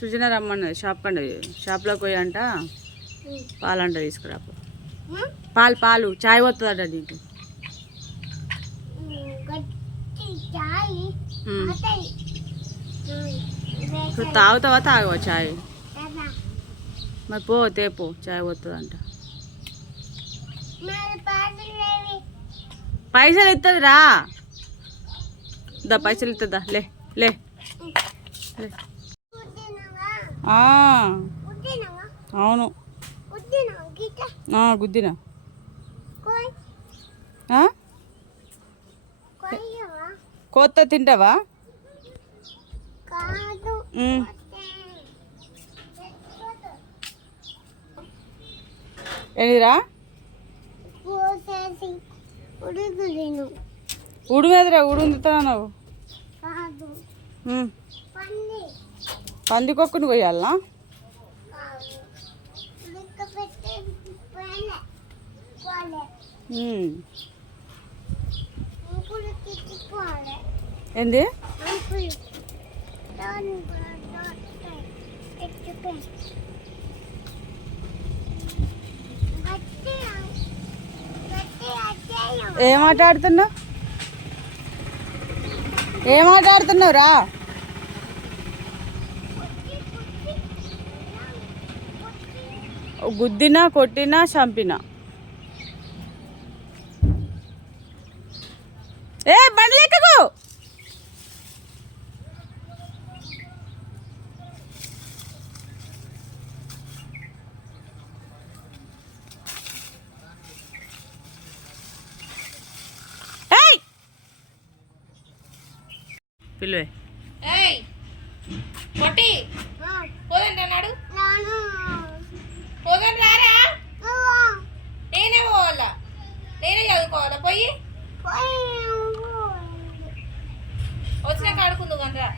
సృజన రమ్మన్నది షాప్లోకి పోయి అంట పాలంట తీసుకురా. పాలు చాయ్ వస్తుందట నీకు. తాగుతావా తాగవా చాయ్? మరి పో తేపో చాయ్ వస్తుందంట. పైసలు ఇస్తుంది రా. పైసలు ఇస్తుందా? లే లే అవును గుద్దినా. కొత్త తింటావా? ఏదిరా ఉడుమేదిరా ఉడుగుతున్నావు. పందికొక్కుని కొయ్యాలనా? ఏంది? ఏం ఆట ఆడుతున్నావు? ఏం ఆట ఆడుతున్నావు రా? గుద్దినా కొట్టినా చంపినా. ఏ బండ్లెక్కకు. పిలువే కొట్టి పోదండి అన్నాడు. పోదండి రారా. నేనే పోవాలా? నేనే చదువుకోవాలా? పోయి వచ్చినాక ఆడుకుందు కనరా.